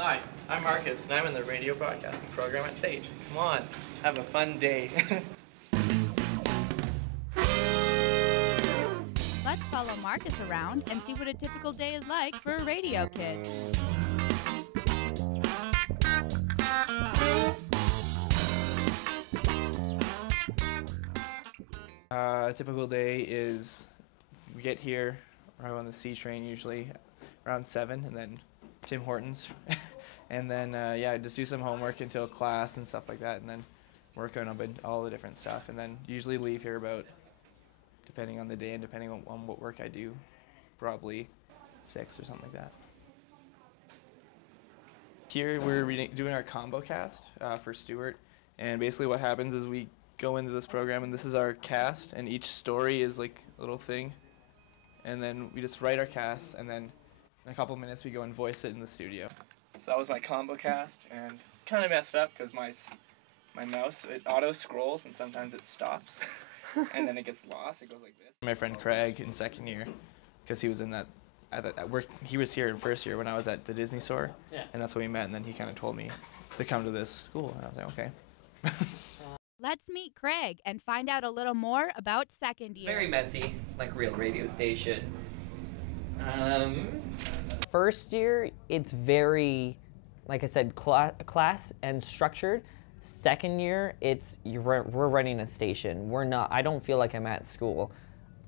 Hi, I'm Marcus, and I'm in the radio broadcasting program at SAIT. Come on, let's have a fun day. Let's follow Marcus around and see what a typical day is like for a radio kid. A typical day is we get here right on the C train usually around 7, and then Tim Hortons, and then yeah, just do some homework until class and stuff like that, and then work on all the different stuff, and then usually leave here about, depending on the day and depending on what work I do, probably 6 or something like that. Here we're doing our combo cast for Stuart, and basically what happens is we go into this program, and this is our cast, and each story is like a little thing, and then we just write our cast, and then in a couple of minutes we go and voice it in the studio. So that was my combo cast, and kind of messed up because my mouse, it auto scrolls and sometimes it stops and then it gets lost. It goes like this. My friend Craig in 2nd year, because he was in he was here in 1st year when I was at the Disney store, and that's when we met, and then he kind of told me to come to this school, and I was like, okay. Let's meet Craig and find out a little more about 2nd year. Very messy, like real radio station. 1st year, it's very, like I said, class and structured. 2nd year, we're running a station. I don't feel like I'm at school.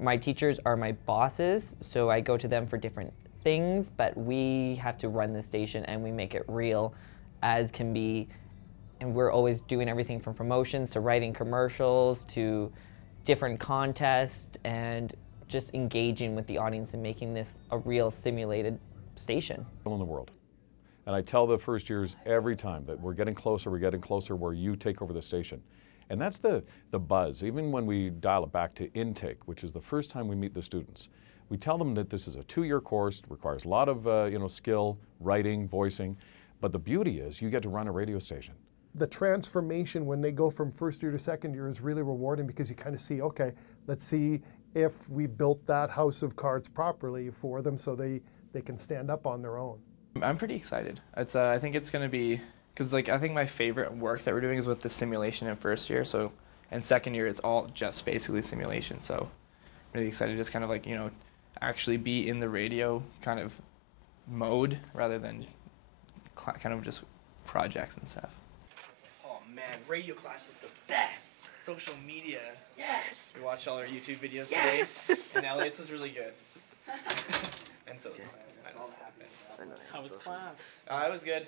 My teachers are my bosses, so I go to them for different things, but we have to run the station and we make it real as can be. And we're always doing everything from promotions to writing commercials to different contests and just engaging with the audience and making this a real simulated station. In the world. And I tell the 1st years every time that we're getting closer where you take over the station. And that's the buzz. Even when we dial it back to intake, which is the first time we meet the students, we tell them that this is a 2-year course, requires a lot of skill, writing, voicing, but the beauty is you get to run a radio station. The transformation when they go from 1st year to 2nd year is really rewarding because you kind of see, okay, let's see if we built that house of cards properly for them so they can stand up on their own. I'm pretty excited. I think it's going to be, because I think my favorite work that we're doing is with the simulation in 1st year, so in 2nd year it's all just basically simulation, so really excited to just kind of actually be in the radio kind of mode rather than kind of just projects and stuff. Oh man, radio class is the best. Social media. Yes. We watched all our YouTube videos today. And Elliot's was really good. And so was mine. How was class? It was good.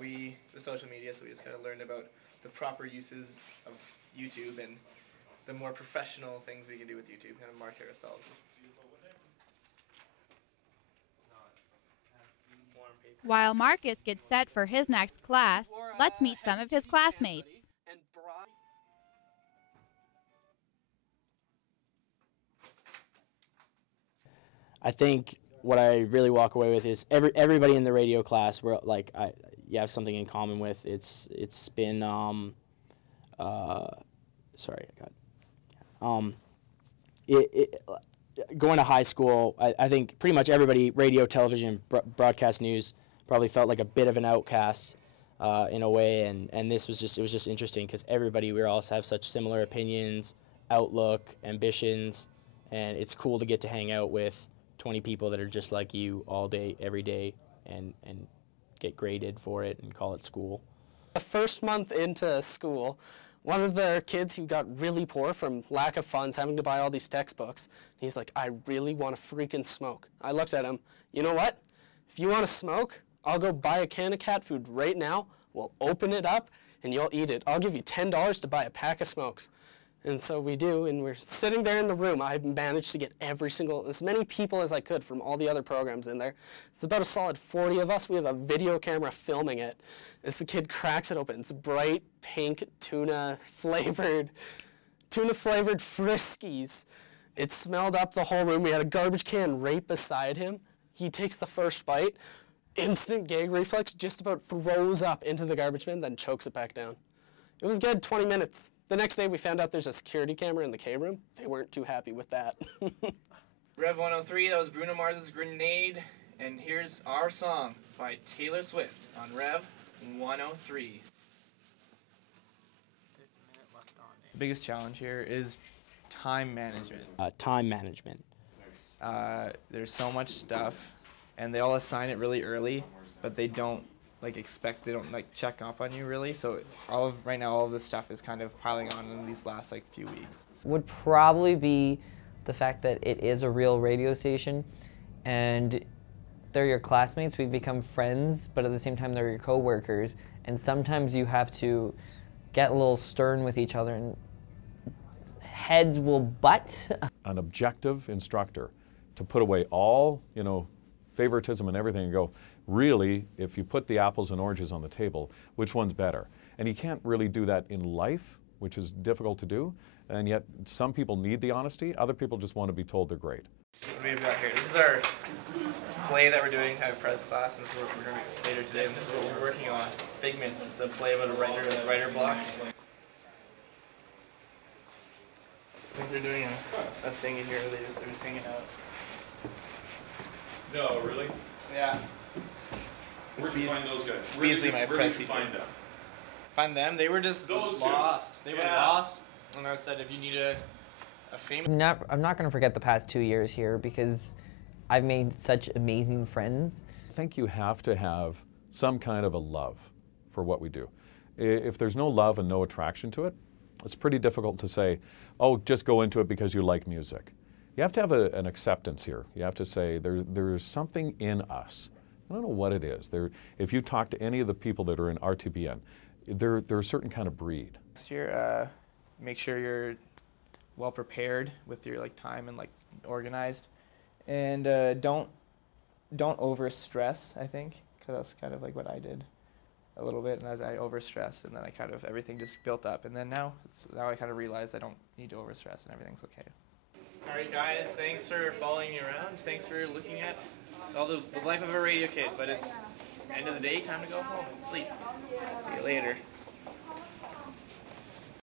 We the social media, so we just kind of learned about the proper uses of YouTube and the more professional things we can do with YouTube, kind of market ourselves. While Marcus gets set for his next class, let's meet some of his classmates. I think what I really walk away with is everybody in the radio class, we're you have something in common with. It's been going to high school. I think pretty much everybody, radio, television, broadcast news, probably felt like a bit of an outcast in a way, and it was just interesting because we all have such similar opinions, outlook, ambitions, and it's cool to get to hang out with 20 people that are just like you all day, every day, and get graded for it and call it school. The first month into school, one of the kids who got really poor from lack of funds, having to buy all these textbooks, he's like, I really want to freaking smoke. I looked at him, you know what? If you want to smoke, I'll go buy a can of cat food right now, we'll open it up, and you'll eat it. I'll give you $10 to buy a pack of smokes. And so we do, and we're sitting there in the room. I managed to get as many people as I could from all the other programs in there. It's about a solid 40 of us. We have a video camera filming it. As the kid cracks it open, it's bright pink tuna-flavored Friskies. It smelled up the whole room. We had a garbage can right beside him. He takes the first bite, instant gag reflex, just about throws up into the garbage bin, then chokes it back down. It was good, 20 minutes. The next day we found out there's a security camera in the K-room. They weren't too happy with that. Rev 103, that was Bruno Mars's Grenade. And here's our song by Taylor Swift on Rev 103. The biggest challenge here is time management. Time management. There's so much stuff, and they all assign it really early, but they don't they don't check up on you really. So right now all of this stuff is kind of piling on in these last few weeks. Would probably be the fact that it is a real radio station, and they're your classmates. We've become friends, but at the same time they're your co-workers, and sometimes you have to get a little stern with each other, and heads will butt. An objective instructor to put away all, favoritism and everything and go, really, if you put the apples and oranges on the table, which one's better? And you can't really do that in life, which is difficult to do, and yet some people need the honesty, other people just want to be told they're great. What do we have got here? This is our play that we're doing, kind of press class, and this is what we're going to be later today, and this is what we're working on. Figments. It's a play about a writer block. I think they're doing a thing in here. They're just hanging out. No, really? Yeah. Where'd you find those guys? Beasley, my press teacher. Find them? Find them? They were just Those two. lost. They were lost. And I said, if you need a famous... I'm not going to forget the past 2 years here because I've made such amazing friends. I think you have to have some kind of a love for what we do. If there's no love and no attraction to it, it's pretty difficult to say, oh, just go into it because you like music. You have to have an acceptance here. You have to say there's something in us. I don't know what it is. If you talk to any of the people that are in RTBN, they're a certain kind of breed. Next year, make sure you're well prepared with your time and organized, and don't over stress. I think because that's kind of what I did a little bit, and as I over stressed, and then everything just built up, and then now I kind of realize I don't need to over stress and everything's okay. All right, guys, thanks for following me around. Thanks for looking at all the life of a radio kid, but it's end of the day, time to go home and sleep. See you later.